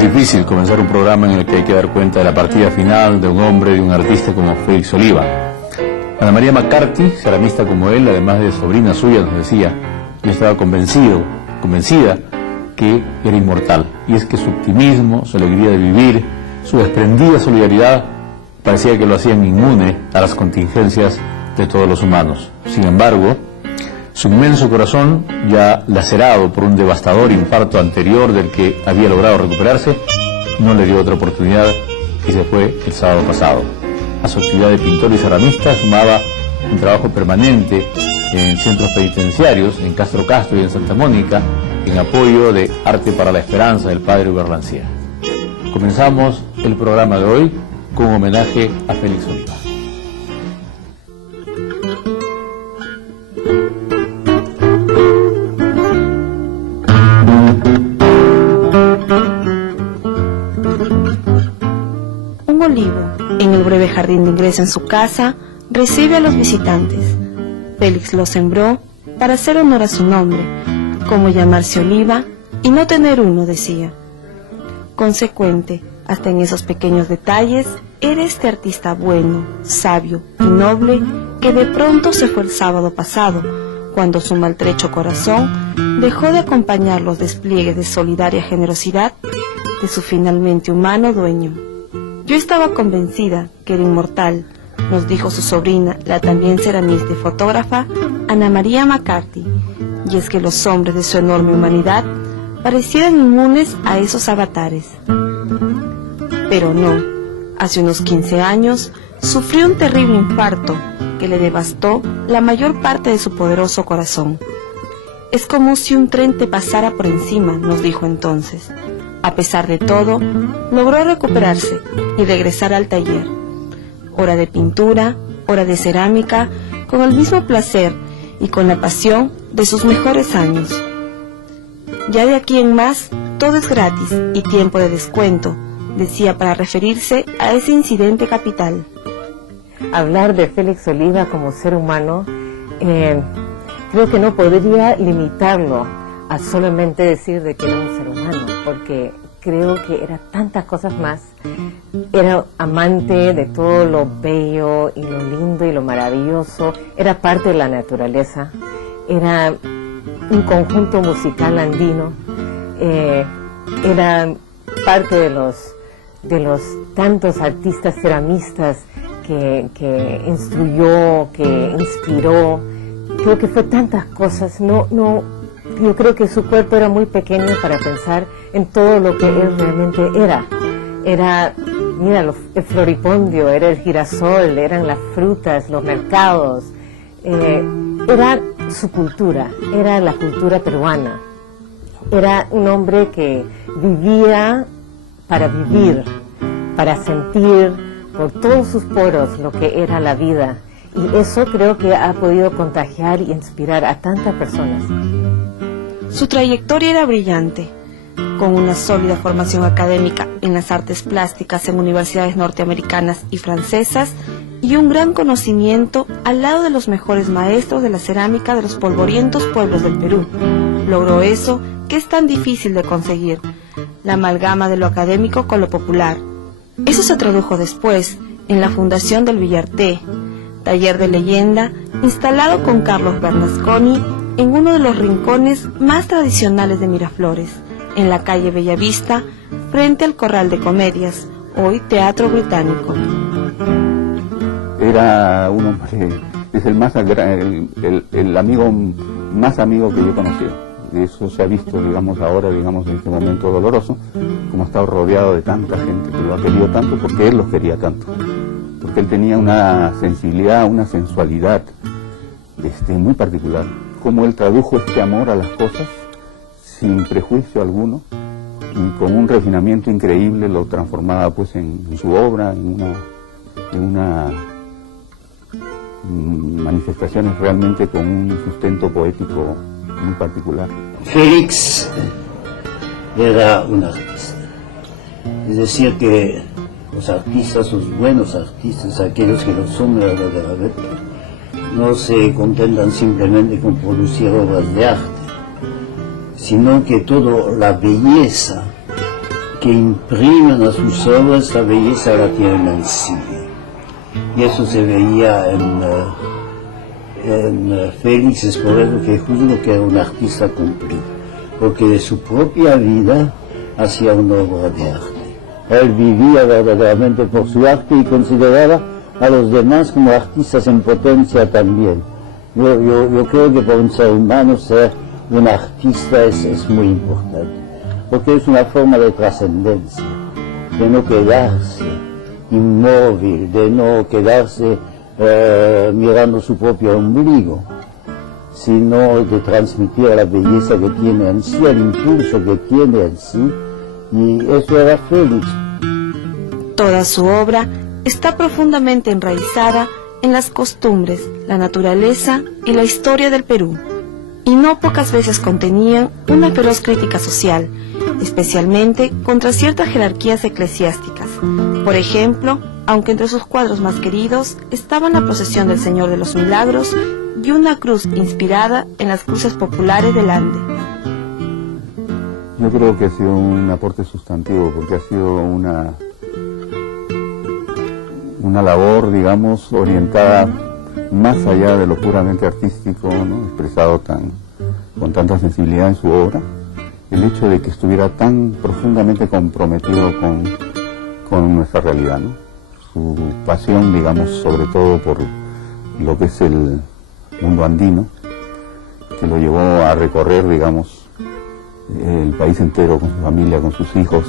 Es difícil comenzar un programa en el que hay que dar cuenta de la partida final de un hombre, de un artista como Félix Oliva. Ana María McCarthy, ceramista como él, además de sobrina suya, nos decía, yo estaba convencida que era inmortal. Y es que su optimismo, su alegría de vivir, su desprendida solidaridad, parecía que lo hacían inmune a las contingencias de todos los humanos. Sin embargo, su inmenso corazón, ya lacerado por un devastador infarto anterior del que había logrado recuperarse, no le dio otra oportunidad y se fue el sábado pasado. A su actividad de pintor y ceramista sumaba un trabajo permanente en centros penitenciarios, en Castro Castro y en Santa Mónica, en apoyo de Arte para la Esperanza del padre Uberlancía. Comenzamos el programa de hoy con un homenaje a Félix Oliva. Un olivo, en el breve jardín de ingreso en su casa, recibe a los visitantes. Félix lo sembró para hacer honor a su nombre, como llamarse Oliva y no tener uno, decía. Consecuente, hasta en esos pequeños detalles, era este artista bueno, sabio y noble que de pronto se fue el sábado pasado, cuando su maltrecho corazón dejó de acompañar los despliegues de solidaria generosidad de su finalmente humano dueño. Yo estaba convencida que era inmortal, nos dijo su sobrina, la también ceramista y fotógrafa, Ana María McCarthy, y es que los hombres de su enorme humanidad parecieran inmunes a esos avatares. Pero no, hace unos 15 años sufrió un terrible infarto que le devastó la mayor parte de su poderoso corazón. Es como si un tren te pasara por encima, nos dijo entonces. A pesar de todo, logró recuperarse y regresar al taller. Hora de pintura, hora de cerámica, con el mismo placer y con la pasión de sus mejores años. Ya de aquí en más, todo es gratis y tiempo de descuento, decía para referirse a ese incidente capital. Hablar de Félix Oliva como ser humano, creo que no podría limitarlo a solamente decir de que era un ser humano, porque creo que era tantas cosas más. Era amante de todo lo bello y lo lindo y lo maravilloso, era parte de la naturaleza, era un conjunto musical andino, era parte de los tantos artistas ceramistas que instruyó, que inspiró. Creo que fue tantas cosas. Yo creo que su cuerpo era muy pequeño para pensar en todo lo que él realmente era. Era, mira, el floripondio, era el girasol, eran las frutas, los mercados. Era su cultura, era la cultura peruana. Era un hombre que vivía para vivir, para sentir por todos sus poros lo que era la vida. Y eso creo que ha podido contagiar y inspirar a tantas personas. Su trayectoria era brillante, con una sólida formación académica en las artes plásticas en universidades norteamericanas y francesas y un gran conocimiento al lado de los mejores maestros de la cerámica de los polvorientos pueblos del Perú. Logró eso que es tan difícil de conseguir, la amalgama de lo académico con lo popular. Eso se tradujo después en la fundación del Villarté, taller de leyenda instalado con Carlos Bernasconi en uno de los rincones más tradicionales de Miraflores, en la calle Bellavista, frente al Corral de Comedias, hoy Teatro Británico. Era un hombre, es el amigo más amigo que yo he conocido. Eso se ha visto, digamos, ahora, digamos, en este momento doloroso, como ha estado rodeado de tanta gente que lo ha querido tanto porque él los quería tanto. Porque él tenía una sensibilidad, una sensualidad muy particular. Cómo él tradujo este amor a las cosas sin prejuicio alguno y con un refinamiento increíble lo transformaba pues en su obra, en una manifestaciones realmente con un sustento poético muy particular. Félix era un artista. Es decir que los artistas, los buenos artistas, aquellos que lo son verdaderamente, no se contentan simplemente con producir obras de arte, sino que toda la belleza que imprimen a sus obras la belleza que tienen en sí. Y eso se veía en Félix. Es por eso que juzgo que era un artista cumplido, porque de su propia vida hacía una obra de arte. Él vivía verdaderamente por su arte y consideraba a los demás como artistas en potencia también. Yo creo que para un ser humano ser un artista es muy importante, porque es una forma de trascendencia, de no quedarse inmóvil, de no quedarse mirando su propio ombligo, sino de transmitir la belleza que tiene en sí, el impulso que tiene en sí, y eso era Félix. Toda su obra está profundamente enraizada en las costumbres, la naturaleza y la historia del Perú, y no pocas veces contenían una feroz crítica social, especialmente contra ciertas jerarquías eclesiásticas. Por ejemplo, aunque entre sus cuadros más queridos estaban la procesión del Señor de los Milagros y una cruz inspirada en las cruces populares del Ande. Yo creo que ha sido un aporte sustantivo, porque ha sido una labor, digamos, orientada más allá de lo puramente artístico, ¿no? Expresado con tanta sensibilidad en su obra. El hecho de que estuviera tan profundamente comprometido con nuestra realidad, ¿no? Su pasión, digamos, sobre todo por lo que es el mundo andino, que lo llevó a recorrer, digamos, el país entero con su familia, con sus hijos,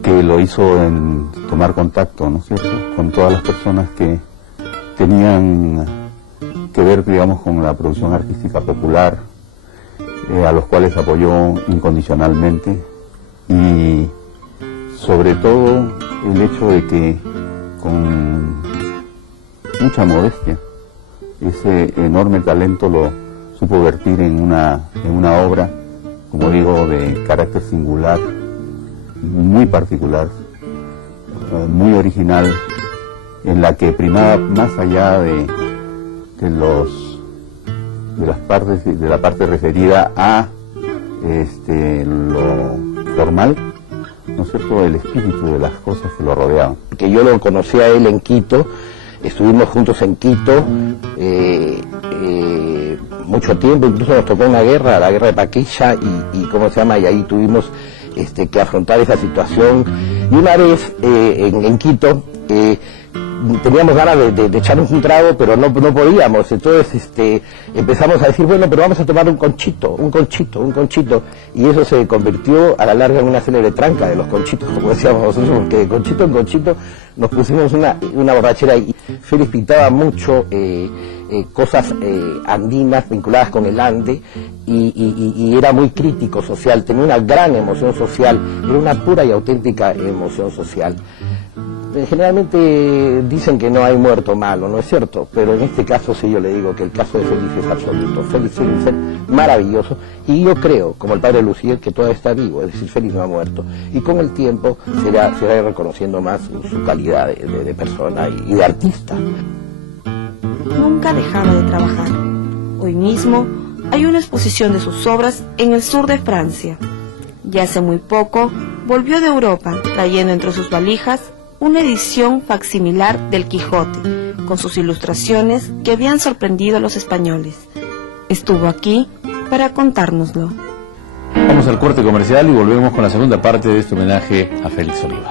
que lo hizo en tomar contacto, ¿no es cierto?, con todas las personas que tenían que ver, digamos, con la producción artística popular, a los cuales apoyó incondicionalmente, y sobre todo el hecho de que con mucha modestia ese enorme talento lo supo vertir en una obra, como digo, de carácter singular, muy particular, muy original, en la que primaba más allá de la parte referida a lo formal, ¿no es cierto?, el espíritu de las cosas que lo rodeaban. Que yo lo conocí a él en Quito, estuvimos juntos en Quito mucho tiempo, incluso nos tocó una guerra, la guerra de Paquilla, y ¿cómo se llama?, y ahí tuvimos que afrontar esa situación. Y una vez en Quito teníamos ganas de echarnos un trago, pero no podíamos. Entonces empezamos a decir, bueno, pero vamos a tomar un conchito, y eso se convirtió a la larga en una célebre tranca de los conchitos, como decíamos nosotros, porque de conchito en conchito nos pusimos una borrachera, y Félix pintaba mucho cosas andinas vinculadas con el Ande, y era muy crítico social, tenía una gran emoción social, era una pura y auténtica emoción social. Generalmente dicen que no hay muerto malo, ¿no es cierto? Pero en este caso sí, yo le digo que el caso de Félix es absoluto. Félix es un ser maravilloso, y yo creo, como el padre Lucier, que todavía está vivo, es decir, Félix no ha muerto, y con el tiempo se irá reconociendo más su calidad de persona y de artista. Nunca dejaba de trabajar. Hoy mismo hay una exposición de sus obras en el sur de Francia. Ya hace muy poco volvió de Europa, trayendo entre sus valijas una edición facsimilar del Quijote, con sus ilustraciones que habían sorprendido a los españoles. Estuvo aquí para contárnoslo. Vamos al corte comercial y volvemos con la segunda parte de este homenaje a Félix Oliva.